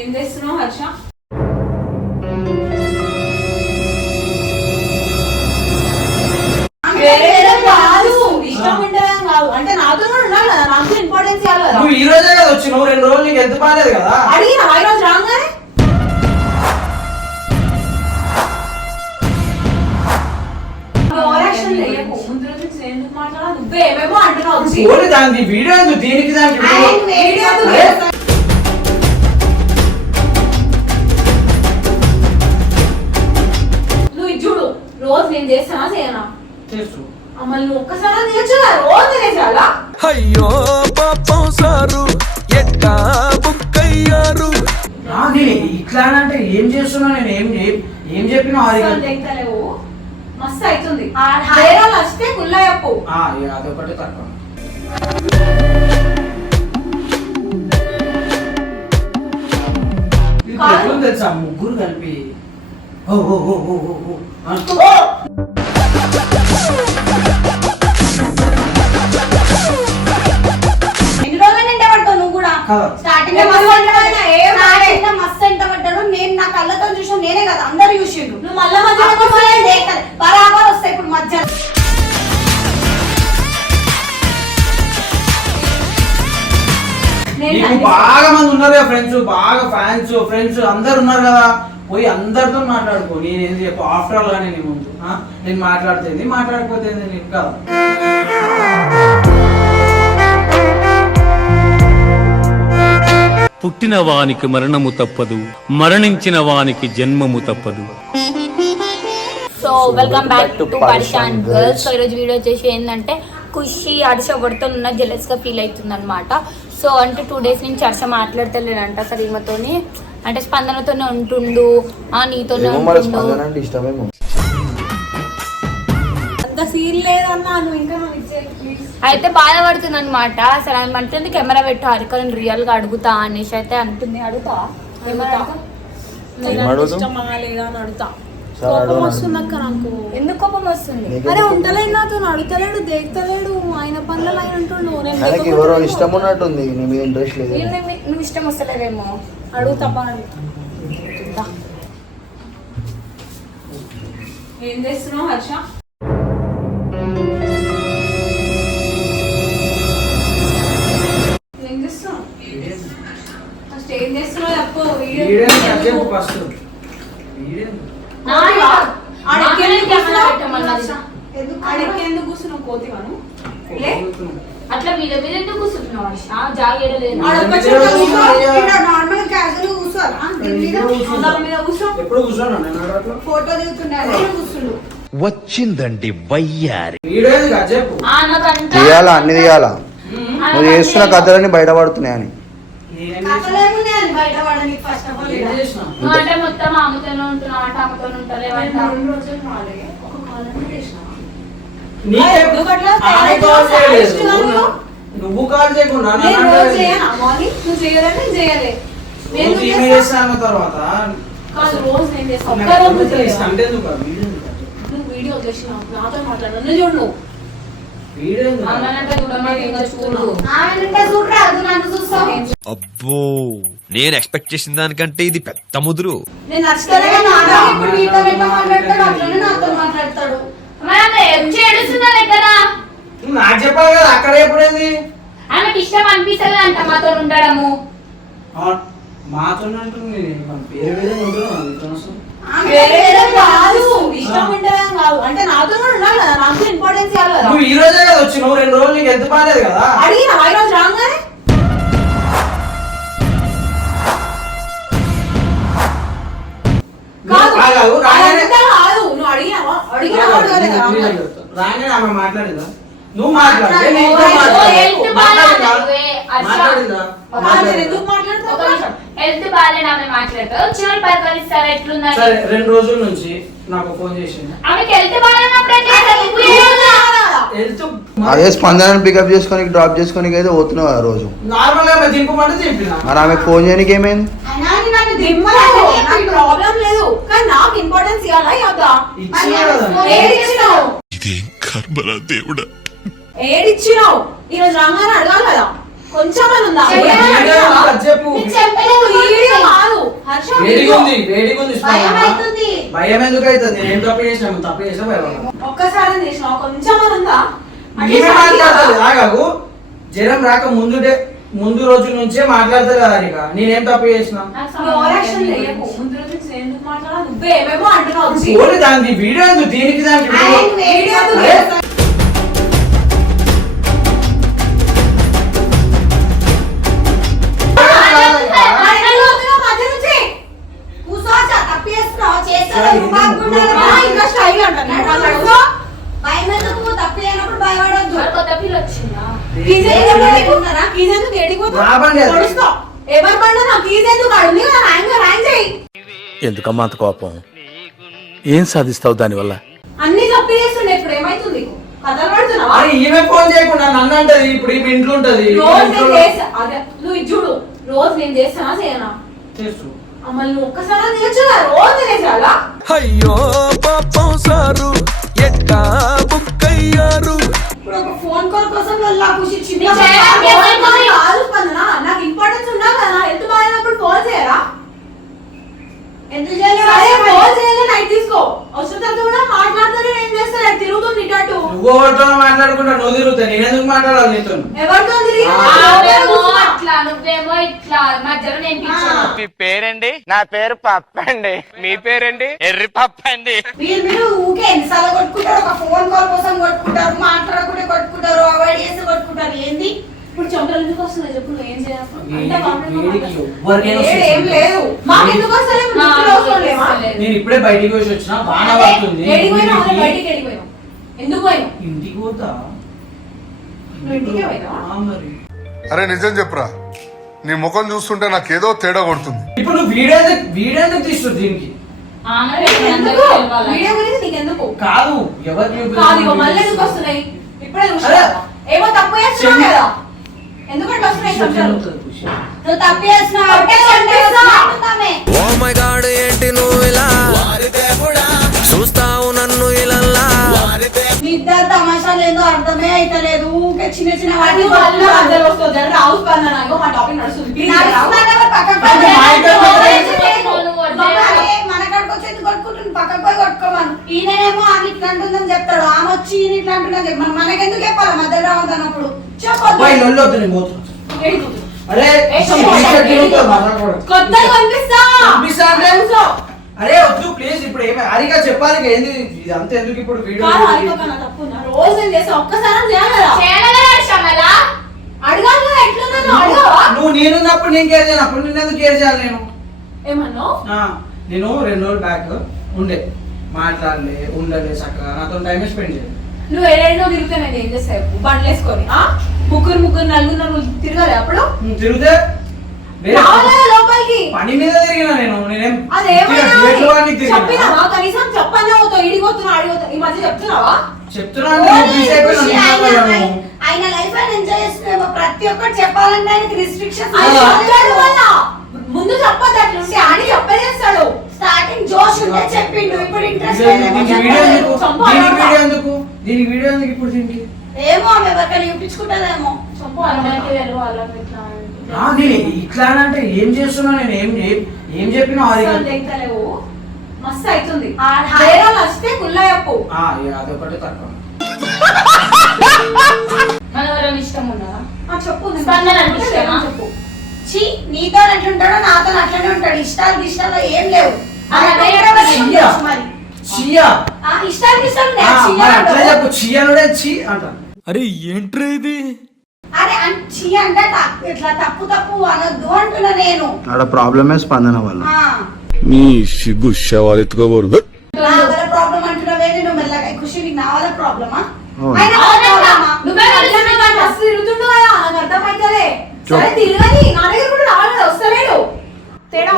ఏం చేస్తున్నావు హర్ష? ఒక్కసారి రోజు తినేసాలా అయ్యో పాపం సారు ఎట్టా బుక్కయ్యారు. ఆ, నేను ఇట్లా అంటే ఏం చేస్తున్నా నేను ఏం ఏం- చెప్పినా అది. తెగతలేవు. మస్తు అవుతుంది. వేరే వాళ్ళు వస్తే కుల్ల చెప్పు ఆ, ఇక అదొకటి తక్కువ. ఇది కాదు. ఎట్లుంది తెలుసా? ముగ్గురు కలిపి ఓ ఓ ఓ ఓ. ఓ! స్టార్టింగ్ ఏం మస్తు ఎంట పడ్డాడు నేను నా కళ్ళతో చూసాను నేనే కదా అందరు చూసిండు నువ్వు మళ్ళా మధ్యలో వస్తాయి. నేను దేకలే. బరాబర్ వస్తాయి ఇప్పుడు నేను నీకు బాగా మంది ఉన్నారు కదా ఫ్రెండ్స్ బాగా ఫ్యాన్స్ ఫ్రెండ్స్ అందరు ఉన్నారు కదా. పోయి అందరితో మాట్లాడుకో. నేను ఏంది చెప్పు? ఆఫ్టర్ ఆల్ కానీ నీ ముందు. ఆ? నేను మాట్లాడుతుంది మాట్లాడకపోతే కదా. పుట్టిన వానికి మరణము తప్పదు మరణించిన వానికి జన్మము తప్పదు. సో వెల్కమ్ బ్యాక్ టు పరిశాన్ గర్ల్స్ సో ఈరోజు వీడియో వచ్చేసి ఏంటంటే ఖుషి హర్ష ఒకటితో ఉన్న జెలస్గా ఫీల్ అవుతుంది అనమాట సో అంటే టూ డేస్ నుంచి హర్ష మాట్లాడతలేడంట అసలు ఈమెతోని అంటే స్పందనతోనే ఉంటుండు ఆ నీతోనే ఉంటుండు. అయితే బాధపడుతుంది అనమాట అసలు ఆమె అంటుంది కెమెరా పెట్టు హరిక నేను రియల్గా అడుగుతా అనేసి అయితే అంటుంది. అడుగుతా? కెమెరా ఏం అడుగుతావు? ఇష్టమా లేదా అని అడుగుతా. కోపం వస్తుంది అక్క నాకు. ఎందుకు కోపం వస్తుంది? అరే ఉంటలేడు నాతో అడుగుతలేడు దేకుతలేడు ఆయన పనులలో ఆయన ఉంటుండు ఎవరో ఇష్టం ఉన్నట్టుంది ఇంట్రెస్ట్ లేదు. నువ్వు- ఇష్టం వస్తలేవేమో అడుగుతా పా అని. ఏం చేస్తున్నావు హర్ష? కూర్చున్నావు? అట్లా మీద మీద ఎందుకు కూర్చుంటున్నావు హర్ష నార్మల్ క్యాజువల్ కూర్చోరా? ఫోటో దిగుతున్నాడు కూర్చుండు? వచ్చిందండి వయ్యారి. తీయాలా? అన్ని తీయాలా? నువ్వు చేస్తున్న కథలన్నీ బయటపడుతున్నాయని అంటే మొత్తం ఆమెతోనే ఉంటున్నావు? అంటే లేదు. నువ్వు కాల్ చేయకుండా నువ్వు నేను చేయలే. నేను తర్వాత కాదు రోజు నేను చేస్తాను వీడియో ఎందుకు అది? నువ్వు వీడియో చేసినావు నాతో మాట్లాడు నన్ను చూడు నువ్వు. అబ్బో నేను ఎక్స్పెక్ట్ చేసిన దానికంటే ఇది పెద్ద ముదురు. నాకు చెప్పాలి కదా అక్కడ ఎప్పుడేంది? ఆమెకి ఇష్టం అనిపిస్తుంది అంట మాతో ఉండడము మాతో అంటుంది మన పేరు మీద ఆ. అంటే నాతో ఉండాలి కదా. నాకు ఇంపార్టెన్స్ ఇవ్వాలి కదా. నువ్వు ఈ రోజే కదా వచ్చినావు రెండు రోజులు నీకు ఎంత బాగాలేదు కదా? అడిగిన ఈ రోజు రాగానే? కాదు. రాగానే కాదు. నువ్వు అడిగినావా? చెప్తాను. రాగానే ఆమె మాట్లాడిందా? నువ్వు. హెల్త్? బాగాలేదే, మాట్లాడతావు? పరిపాలిస్తారు సరే రెండు రోజుల నుంచి నాకు ఫోన్ చేసింది. ఆమెకి హెల్త్ బాగాలేనప్పుడు అదే స్పందనని పికప్ చేసుకొని డ్రాప్ చేసుకొని అయితే పోతున్నావు ఆ రోజు. నార్మల్గా దింపమంటే దింపిన. మరి ఆమె ఫోన్ చేయడానికి ఏమైంది? ప్రాబ్లం లేదు. కానీ నాకు ఇంపార్టెన్స్ ఇవ్వాలా ఇదేం కర్మరా దేవుడా? ఏడిచ్చినావు? ఈ రోజు రాగానే అడగాలి కదా? కొంచెం అని ఉందా. చెప్పు వీడియో కాదు. భయం స్పందన. అవుతుంది. భయం ఎందుకు అవుతుంది నేను ఏం తప్పు చేసినా నువ్వు తప్పు చేసినా భయం ఒక్కసారి కొంచెం అని ఉందా? అంటే నీవే starting లో- మాట్లాడతావు ఆగాగు. జ్వరం రాక ముందు డే- ముందు రోజు నుంచే మాట్లాడతావు కదా హరిక నేనేం తప్పు చేసిన? నువ్వు ఓవరాక్షన్ చేయకు. ముందు రోజు నుంచి నేను ఎందుకు మాట్లాడా? నువ్వే ఏమేమో అంటున్నావు. వచ్చి. ఓన్లీ దానికి వీడియో ఎందుకు? దీనికి దానికి ఎందుకు చేస్తావు? ఎందుకమ్మా అంత కోపం? ఏం సాధిస్తావు దానివల్ల? అన్ని తప్పు చేస్తుండే ఇప్పుడు ఏమైతుంది? నీకు? కథలు పడుతున్నావా? అరే ఈమె ఫోన్ చేయకుండా నన్ను అంటది ఇప్పుడు ఈమె ఇంట్లో ఉంటది రోజు నేను ఇంట్లో- చేస్తా. అదే నువ్వు ఇది చూడు రోజు నేను చేస్తానా చేయనా? చేస్తూ. అమ్మల్ని నువ్వు ఒక్కసారి చేయొచ్చు కదా రోజు నేను చేయాలా అయ్యో పాపం సారు ఎట్టా బుక్కయ్యారు? ఇప్పుడు ఒక ఫోన్ కాల్ కోసం చిన్న నీకు కాదు. స్పందన? ఇంపార్టెన్స్ ఉన్నా కదా హెల్త్ బాగాలేనప్పుడు ఫోన్ చేయరా? ఎందుకు చేయలేదు? ఫోన్ చేయలే నైట్ తీసుకో. వచ్చిన తర్వాత కూడా మాట్లాడుతూనే నేను చేస్తాను అది తిరుగుతుంది ఇటు అటు. నువ్వు ఎవరితో మాట్లాడుకుంటా నువ్వు తిరుగుతా నేను ఎందుకు మాట్లాడాలి నీతో ఎవరితో తిరిగి అట్లా నువ్వేమో ఇట్లా మధ్యలో నేను పిలిచాను మీ పేరండి? నా పేరు పప్ప అండి మీ పేరండి? ఎర్రి పప్ప అండి మీరు మీరు ఊకే ఎన్నిసార్లు కొట్టుకుంటారు? ఒక ఫోన్ కాల్ కోసం కొట్టుకుంటారు కొట్టుకుంటారు అవాయిడ్ చేసి కొట్టుకుంటారు. ఏంది? ఇప్పుడు చెమటలు ఎందుకు వస్తున్నాయి చెప్పు నువ్వు ఏం చేయాలి. నేను ఇప్పుడే బయటికి వచ్చి వచ్చిన బాగా పడుతుంది. బయటికి? ఎందుకు ఇంటికి పోతా. ఇంటికే పోయినావా? ఆ, మరి. అరే నిజం చెప్పురా నీ ముఖం చూస్తుంటే నాకేదో తేడా కొడుతుంది ఇప్పుడు నువ్వు వీడియో ఎందుకు- వీడియో ఎందుకు తీస్తుంది దీనికి ఆమె ఎందుకు? అందరికీ తెలవాలి. వీడియో గురించి నీకు ఎందుకు కాదు ఎవరికి కాదు ఇగో మళ్ళీ ఎందుకు వస్తున్నాయి ఇప్పుడే చూసినా అరే. ఏమో తప్పు చేస్తున్నావు చెయ్యి. కదా ఎందుకంటే వస్తున్నాయి చెమటలు నువ్వు తప్పు చేస్తున్నావు ఒకటే చంపేస్తా. అంటున్నామే. ఓ మై గాడ్ ఏంటి నువ్వు ఇలా చూస్తావు నన్ను చిన్న చిన్న. అందరూ వస్తుంది. రావు స్పందన మా టాపిక్ నడుస్తుంది. ప్లీజ్ నడుస్తున్నా కదా పక్కకు అంటే పోయి మా ఇద్దరు కొట్టుకోమని కొట్టుకోలేదు. లేదు. అరే, మన కాడికి వచ్చి ఎందుకు కొట్టుకుంటుంది పక్కకు పోయి కొట్టుకోమను ఈయనేమో ఆమె ఇట్లా అంటుందని చెప్తాడు. ఆమె వచ్చి ఈయన ఇట్లా అంటుందని చెప్పి మనం మనకెందుకు చెప్పాలి? చెప్పొద్దు. అరే కనిపిస్తా కనిపిస్తా వద్దు? ప్లీజ్ ఇప్పుడు ఏమి హరిగా చెప్పాలి ఏంది ఇది అంత ఎందుకు ఇప్పుడు వీడియో కాదు హరిక కన్నా తప్పు ఉందా? రోజు ఒక్కసారి చేయాలి కదా చేయలేదా శ్యామల? అడగాలి కదా ఎట్లుందో అడగవా నువ్వు నేనున్నప్పుడు నేను కేర్ చేయను అప్పుడు నేను ఎందుకు కేర్ చేయాలి నేను? ఏమన్నావు? ఆ, నేను రెండు రోజులు బ్యాక్ ఉండే మాట్లాడలే ఉండలే చక్కగా నాతో టైం స్పెండ్ చేయలేదు నువ్వు ఏడేడో తిరిగితే నేను ఏం చేస్తావు బండ్లు వేసుకొని? ముగ్గురు ముగ్గురు నలుగురు నలుగురు తిరగాలి అప్పుడు? తిరిగితే పని మీద తిరిగిన నేను నేనేం. చెప్పినావా? కనీసం చెప్పన్నా అవుతావు ఇడిగోతున్నా అడిగోతున్నా ఈ మధ్య చెప్తున్నావా? చెప్తున్నా ఆయన- లైఫ్ ఆయన ఎంజాయ్ చేస్తున్నామో ప్రతి ఒక్కటి చెప్పాలంటే ఆయనకి రిస్ట్రిక్షన్స్ ముందు చెప్పదు అట్లుంటే అని చెప్పేస్తాడు స్టార్టింగ్ జోష్ ఉంటే చెప్పిండు. ఇప్పుడు ఇంట్రెస్ట్ ఎందుకు? దీనికి వీడియో ఎందుకు? ఇప్పుడు దీనికి? ఏమో ఆమె ఎవరికైనా చూపించుకుంటుందేమో. ఇట్లా అంటే. ఆ, నేను ఇట్లా అంటే ఏం చేస్తున్నా నేను? ఏం ఏం చెప్పినా తెగతలేవు. మస్తు అవుతుంది. వస్తే కుల్ల చెప్పు. అదొకటి తక్కువ. మన ఎవరైనా ఇష్టం ఉన్నారా ఆ, చెప్పు స్పందన అంటే ఇష్టమా? చెప్పు. ఛీ నీతో ఎట్లుంటాడో నాతో అట్లనే ఉంటాడు. ఇష్టాలు ఇష్టాలు ఏం లేవు. అదే కూడా ఎవరికి చెయ్యా. ఉండొచ్చు మరి. చియా ఆ, ఇష్టాలు ఇష్టాలు ఆ, మరి అట్లా చెప్పు. చియనుడే చి అంటాను అరే ఏంట్రా ఇది? అరే అన్- ఛీ అంటే తప్పు ఇట్లా తప్పు తప్పు అనొద్దు అంటున్నా నేను. ఆడ ప్రాబ్లమే స్పందన వల్ల. ఆ, మీ సిగ్గు శవాలెత్తుకోబోరు నా వల్ల ప్రాబ్లం అంటున్నావేది నువ్వు మెల్లగా ఖుషి నీకు నా వల్ల ప్రాబ్లమా? తేడా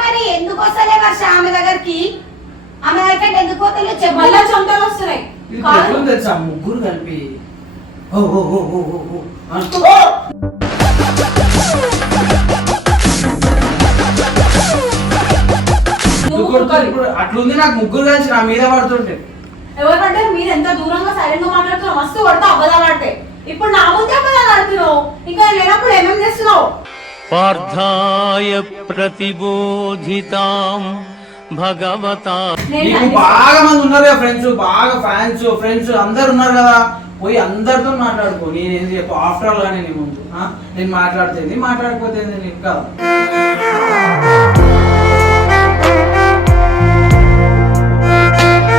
మరి ఎందుకు వస్తలే వర్ష ఆమె దగ్గరికి? ఆమె దగ్గరికి ఎందుకు పోతలే? చెమటలు వస్తున్నాయి. తెలుసా? ముగ్గురు కలిపి. ఓ ఓ ఓ ఓ ఓ ఓ. అంటూ నువ్వు ముగ్గురు కుక్కలు. ఇప్పుడు అట్లుంది నాకు. ముగ్గురు కలిసి నా మీద పడుతుంటే. ఎవరికంటే మీరు ఎంత దూరంగా సైలెంట్గా మాట్లాడుతున్నావు మస్తు కొడతా అబద్ధాలు అంటే ఇప్పుడు నా ముందే అబద్ధాలు ఆడుతున్నావు. ఇంకా నేను లేనప్పుడు ఏమేమి చేస్తున్నావు? పార్థాయ ప్రతిబోధితాం భగవతా నీకు బాగా మంది ఉన్నారు కదా ఫ్రెండ్స్ బాగా ఫ్యాన్స్ ఫ్రెండ్స్ అందరు ఉన్నారు కదా. పోయి అందరితో మాట్లాడుకో. నేను ఏంది చెప్పు ఆఫ్టర్ ఆల్ గానే నీ ముందు? నేను మాట్లాడుతుంది మాట్లాడకపోతే ఏంది నీకు కదా.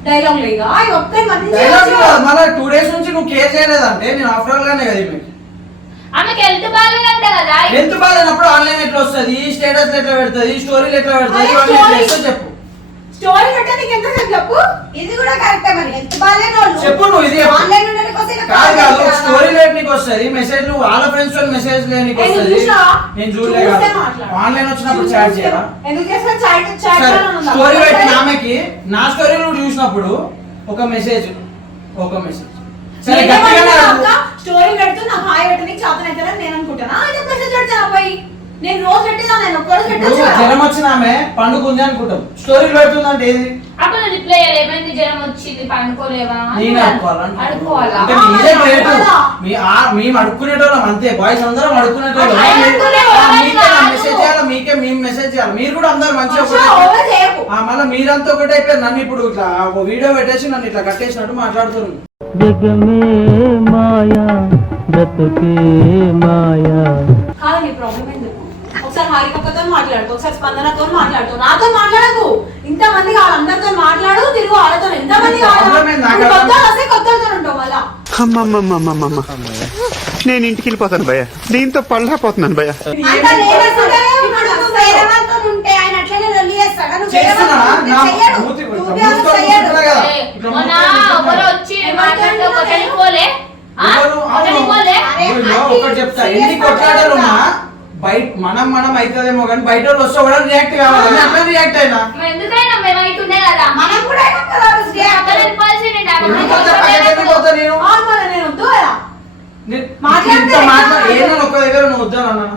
డైలాగ్ లేగా అవి ఒక్కరి మధ్య డైలాగ్ కాదు, మళ్ళీ టూ డేస్ నుంచి నువ్వు కేర్ చేయలేదంటే నేను ఆఫ్టర్ ఆల్ గానే కదా ఆమెకి హెల్త్ బాగాలేదంట కదా. ఎంత బాగాలేనప్పుడు ఆన్లైన్ ఎట్లా వస్తుంది? స్టేటస్ ఎట్లా పెడుతుంది? స్టోరీలు ఎట్లా పెడుతుంది? చెప్పు. స్టోరీ పెట్టే నీకు ఎంత సేపు చెప్పు ఇది కూడా కరెక్టే మరి ఎంత బాగాలేని వాళ్ళు చెప్పు నువ్వు ఇది. ఆన్లైన్ ఉండడానికి వస్తే ఇలా కాదు కాదు? స్టోరీ లేట్ నీకు వస్తుంది మెసేజ్ వాళ్ళ ఫ్రెండ్స్ మెసేజ్ నీకు ఏ, నువ్వు వస్తుంది చూసావా? నేను చూడలే కాదు. ఆన్లైన్ వచ్చినప్పుడు చాట్ చేయరా ఎందుకు చేస్తా చాట్ చాట్? స్టోరీ పెట్టిన ఆమెకి నా స్టోరీ నువ్వు చూసినప్పుడు ఒక మెసేజ్ ఒక మెసేజ్ సరే. అక్క, స్టోరీ పెడుతూ నాకు హాయ్ పెట్టడానికి చేతన అవుతారని నేను అనుకుంటానా మెసేజ్ పెడతాను అబ్బాయి నేను రోజు పెట్టేదా నేను ఒక్కరోజు ఇప్పుడు పెట్టచ్చు జ్వరం వచ్చిన ఆమె పండుకుంది అనుకుంటాం. స్టోరీ పెడుతుందంటే ఏది? అప్పుడు రిప్లై ఏమైంది? జ్వరం వచ్చింది పండుకోలేవా అని నేను అనుకోవాలని అనుకోవాలా అంటే ఆ, మీరే గ్రేట్ అనుకోవాలా? మీ ఆ- మేము అడుక్కునేటోళ్ళం అంతే. బాయ్స్ అందరం అడుక్కునేటోళ్ళం. అట్లా అనుకునేవాళ్ళం ఆ, మీకే. మెసేజ్ చేయాలి? మీకే మేము మెసేజ్ చేయాలి? మీరు కూడా అందరు మంచిగా ఒకటే- ఓవర్ చేయకు. ఆ, మళ్ళీ మీరంతా ఒకటే అయిపోయి నన్ను ఇప్పుడు ఇట్లా ఒక వీడియో పెట్టేసి నన్ను ఇట్లా కట్టేసినట్టు మాట్లాడుతున్నాను జగమే మాయా బ్రతుకే మాయా. కాదు నీ ప్రాబ్లం ఒకసారి హారికక్కతో మాట్లాడు ఒకసారి స్పందనతో మాట్లాడు నాతో మాట్లాడకు ఇంత మంది కాదు అందరితో మాట్లాడు తిరుగు వాళ్ళతో ఎంత మంది కాదు Problem ఏంది? నాకు కొత్త వస్తే ఉంటావు మళ్ళా నేను ఇంటికి వెళ్ళిపోతాను భయ్య దీంతో పళ్ళపోతున్నాను భయ్య అంత లేనప్పుడు ఇప్పుడు నువ్వు వేరే వాళ్ళతో ఉంటే ఆయన అట్లనే లొల్లి చేస్తాడా? నువ్వు వేరే చేస్తున్నానా? వాళ్ళతో ఉంటే నా చెయ్యడు. మూతి- నువ్వు ఇట్లా వేరే మూతితో చెయ్యడు. కూర్చుంటున్నా కదా. ఏ, ఇట్లా మొన్న మూతితో ఎవరు కూర్చుంటున్నా. వచ్చి మాట్లాడితే ఒకసారి పోలే ఆ? ఎవరు? ఒకసారి అవును. పోలే అరే, ఊళ్ళో అది ఒకటి చెప్తా ఎన్ని ఉన్నా బయట మనం మనం అవుతుందేమో కానీ బయట వాళ్ళు వస్తే కూడా రియాక్ట్ కావాలి. అట్లా రియాక్ట్ అయినా? మరి ఎందుకైనా మేము అవుతుండే కదా? మనం కూడా అయినాం కదా నేను? నేను వద్దు కదా. నేను మాట్లాడితే ఇంత మాట్లా ఎట్లా ఏదైనా ఒక్క దగ్గర నువ్వు వద్దాను అన్నా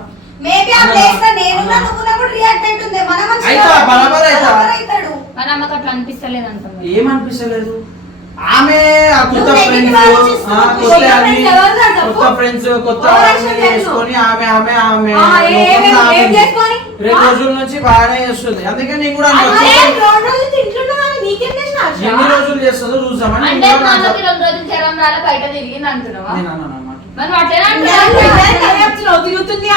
మేబీ ఆ ప్లేస్లో నేనున్నా నువ్వున్నా కూడా రియాక్ట్ అవుతుంది మన మనిషి అయితా, బరాబర్ అయితా. బరాబర్ అవుతాడు. మన అమ్మకి అట్లా అనిపిస్తలేదు ఏమనిపిస్తలేదు? ఆమె ఆ కొత్త ఫ్రెండ్స్. కొత్త కొత్త అని friends ఎవరు రా చెప్పు? కొత్త ఫ్రెండ్స్ కొత్త అన్ని. చేసుకొని ఆమె ఆమె ఆమె? రెండు? రోజుల నుంచి బాగానే చేస్తుంది అందుకే నేను కూడా అన్నా? ఎన్ని రోజులు చేస్తుందో చూసామని నేను అన్నా. అన్నాను. మనం అట్లనే తిరుగుతుంది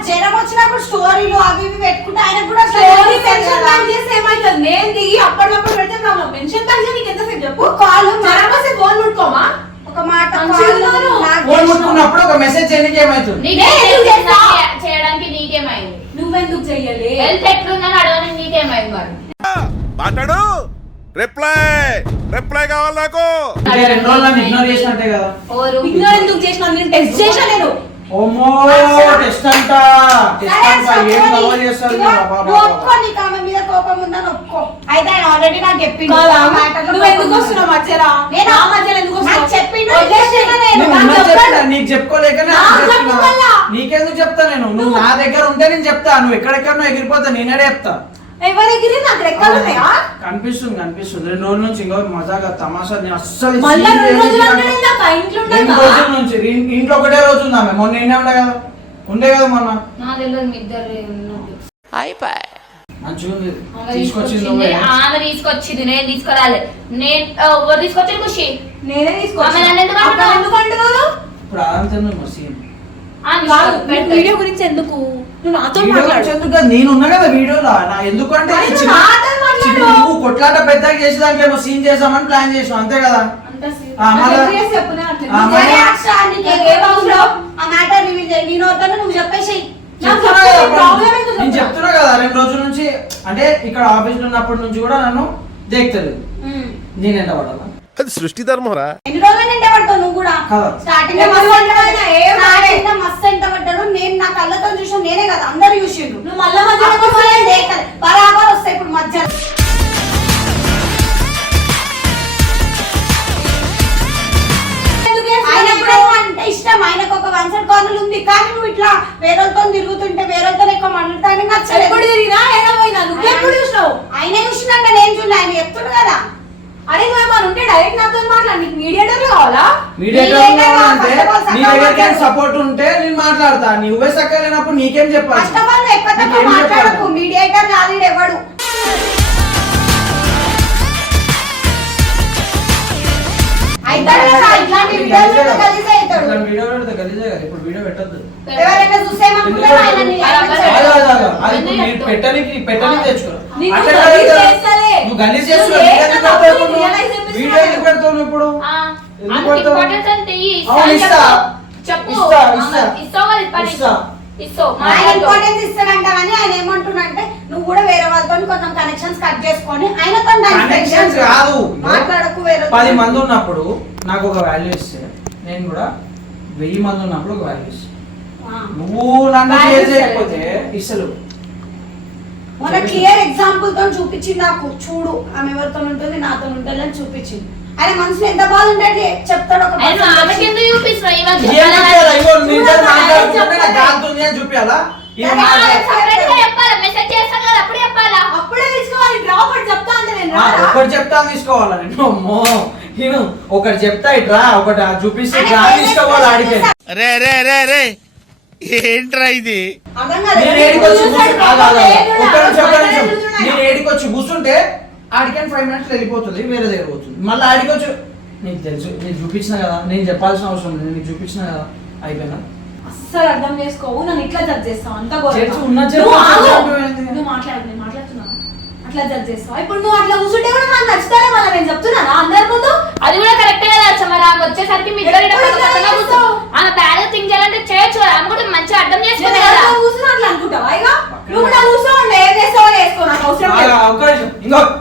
జ్వరం వచ్చినప్పుడు స్టోరీలు అవి ఇవి పెట్టుకుంటే ఆయన కూడా స్టోరీ మెన్షన్ బ్యాక్ చేస్తే ఏమైతుంది? నేను దిగి అప్పటికప్పుడు పెడితే ప్రాబ్లం. మెన్షన్ బ్యాక్ చేయడానికి నీకు ఎంతసేపు చెప్పు? కాలు జ్వరం వస్తే ఫోన్ ముట్టుకోమా? ఒక మాట మంచిగా ఉన్నాను. నాకు ఫోన్ తెలిసిన- ముట్టుకున్నప్పుడు ఒక మెసేజ్ చేయడానికి ఏమవుతుంది నీకేం నేను ఎందుకు చేస్తా? చే- చేయడానికి నీకేమైంది? నువ్వెందుకు చెయ్యలే? హెల్త్ ఎట్లుందని అడగడానికి నీకేమైంది మరి? మాట్లాడు. రిప్లై రిప్లై కావాలి నాకు! ఇగ్నోర్ ఎందుకు చేసిన? నేను టెస్ట్ చేసిన నేను. ఓమో టెస్ట్ అంట. టెస్ట్ సరే, అంట. ఏం ఒప్పుకో కవర్ నీ- చేస్తారు? ఇదిగో, నువ్వు ఒప్పుకో నీకు ఆమె మీద కోపం ఉందని ఒప్పుకో. అయితే ఆయన ఆల్రెడీ నాకు చెప్పిండు? ఆ నువ్వు ఎందుకు వస్తున్నావు. మధ్యలో? నేను మధ్యలో ఎందుకు వస్తున్నావు? చెప్పిండు నాకు చెప్పుకోలేకనే? నీకెందుకు చెప్తా నేను? నువ్వు నా దగ్గర ఉంటే నేను చెప్తా. నువ్వు ఎక్కడెక్కడో ఎగిరిపోతా నేనే చెప్తా. నాకు రెక్కలు ఉన్నాయా? కనిపిస్తుంది కనిపిస్తుంది. రెండు రోజుల నుంచి ఇంకో మజాగా తమాషా నేను అస్సలు మళ్ళా రెండు రోజులు. అంటే నాకు ఇంట్లో రెండు రోజుల నుంచి ఇన్- ఇంట్లో ఒకటే రోజు ఉందామె మొన్న నేనే ఉండే కదా? ఉండే కదా మొన్న? నా తెలియదు మీ ఇద్దరు ఉన్నది మంచిగా ఉంది. ఆమె తీసుకొచ్చింది. తీసుకొచ్చింది నువ్వే. ఆమె తీసుకొచ్చింది నేను తీసుకురాలే. నేను ఆ, ఎవరు తీసుకొచ్చింది ఖుషి? నేనే ఆమె నన్ను ఎందుకు అంటున్నావు? ఇప్పుడు ఆమె కాదు నువ్వు. వీడియో గురించి ఎందుకు? నువ్వు నాతో నేను ఉన్నా కదా వీడియోలో? నా ఎందుకంటే నువ్వు కొట్లాట పెద్దగా చేసి దాంట్లో ఏమో సీన్ చేసామని ప్లాన్ చేసాం అంతే కదా? నేను చెప్తున్నా కదా, రెండు రోజుల నుంచి అంటే ఇక్కడ ఆఫీస్లో ఉన్నప్పటి నుంచి కూడా నన్ను దేక్తలేదు. నేను ఎంత పడాలా అది సృష్టి ధర్మరా ఎన్ని రోజులు కూడా కదా. స్టార్టింగ్. స్టార్టింగ్ మస్తు ఎంట పడ్డాడు నేను నా కళ్ళతో చూసాను నేనే కదా అందరు చూసిండు నువ్వు మళ్ళా మధ్యలో. బరాబర్ వస్తాయి ఇప్పుడు మధ్యలో. ఇష్టం ఆయనకు ఒక వన్ సైడ్ కార్నర్ ఉంది. కానీ నువ్వు ఇట్లా వేరేతో తిరుగుతుంటే వేరేతో ఎక్కువ మండుతానే నచ్చలేదు. ఎప్పుడు తిరిగినా ఏదో పోయినా నువ్వు ఎప్పుడు చూసినావు? ఆయన చూసినాక నేను చూడలే ఆయన చెప్తుండు కదా. అరే నువ్వు ఏమైనా ఉంటే డైరెక్ట్ నాతో మాట్లాడు. నీకు మీడియేటర్ కావాలా? మీడియేటర్ all నీ చక్కగా దగ్గర మాట్లాడు. సపోర్ట్ ఉంటే నేను మాట్లాడతా. నువ్వే చక్కగా లేనప్పుడు నీకేం చెప్పాలి? ఫస్ట్ ఆఫ్ ఆల్ ఎక్కువ తక్కువ నీకేం మాట్లాడకు? మీడియేటర్ కాదు ఈడు ఎవడు? అయితాడు? కదా ఇట్లాంటి వీడియోలు కలిసి అవుతాడు. వీడియో పెడితే ఇప్పుడు వీడియో పెట్టద్దు. ఎవరైనా చూసేమనుకుంటారు ఆయన నీ అది ఇప్పుడు మీరు పెట్టడానికి పెట్టడానికి తెచ్చుకో నీకు అట్లా గలీజ్ కాదు కదా. చేస్తలే. నువ్వు గలీజ్ చేస్తున్నావు. ఇప్పుడు? వీడియో ఎందుకు పెడతావు ఎందుకు పెడతావు? అవును, ఇస్తా. ఆయన మాట్లాడు. ఇంపార్టెన్స్ ఇస్తాడంట కానీ ఆయన ఏమంటున్నంటే నువ్వు కూడా వేరే వాళ్ళతో కొంచెం కనెక్షన్స్ కట్ చేసుకొని ఆయనతో కనెక్షన్స్ కాదు. మాట్లాడకు వేరే పది మంది ఉన్నప్పుడు నాకు ఒక వాల్యూ ఇస్తే నేను కూడా వెయ్యి మంది ఉన్నప్పుడు ఒక వాల్యూ ఇస్తాను. నువ్వు నన్ను. చేయకపోతే ఇస్తలు మొన్న క్లియర్ ఎగ్జాంపుల్తో చూపించింది నాకు. చూడు ఆమె ఎవరితో ఉంటుంది నాతో ఉంటుంది అని చూపించింది. ఆయన మనసులో ఎంత బాధ చెప్తాడు ఒక? ఒకటి చెప్తా తీసుకోవాలా? నేను అమ్మో. నేను ఒకటి చెప్తా ఇట్రా ఒకటి ఆ చూపిస్తే. రే రే రే రే. ఏంట్రా ఇది. నేను కూర్చుంటే. నేను ఆడికని ఫైవ్ మినిట్స్ వెళ్ళిపోతుంది వేరే దగ్గర పోతుంది. మళ్ళీ ఆడికి వచ్చి నీకు తెలుసు నేను చూపించిన కదా నేను చెప్పాల్సిన అవసరం లేదు నీకు చూపించిన కదా అయిపోయినా అస్సలు అర్థం చేసుకోవు నన్ను ఇట్లా జడ్జ్ చేస్తావు అంత అట్లా జడ్జ్ చేస్తావు? ఇప్పుడు నువ్వు అట్లా కూర్చుంటే కూడా నాకు నచ్చుతానే మళ్ళీ నేను చెప్తున్నాను? అందరి ముందు? అది కూడా కరెక్ట్ కదా అచ్చమ్మ నాకు వచ్చేసరికి మీ ఇద్దరు ఈడ పక్క పక్కన కూర్చో. ఆమె బ్యాగ్ థింక్ చేయాలంటే చేయొచ్చు కదా. ఆమె కూడా మంచిగా అర్థం చేసుకుంది కదా. ఎవరితో కూర్చున్నా అట్లా అనుకుంటావా? ఇక నువ్వు కూడా కూర్చోండి ఏం చేస్తావో చేసుకో నాకు అవసరం లేదు. అవకాశం ఇంకో.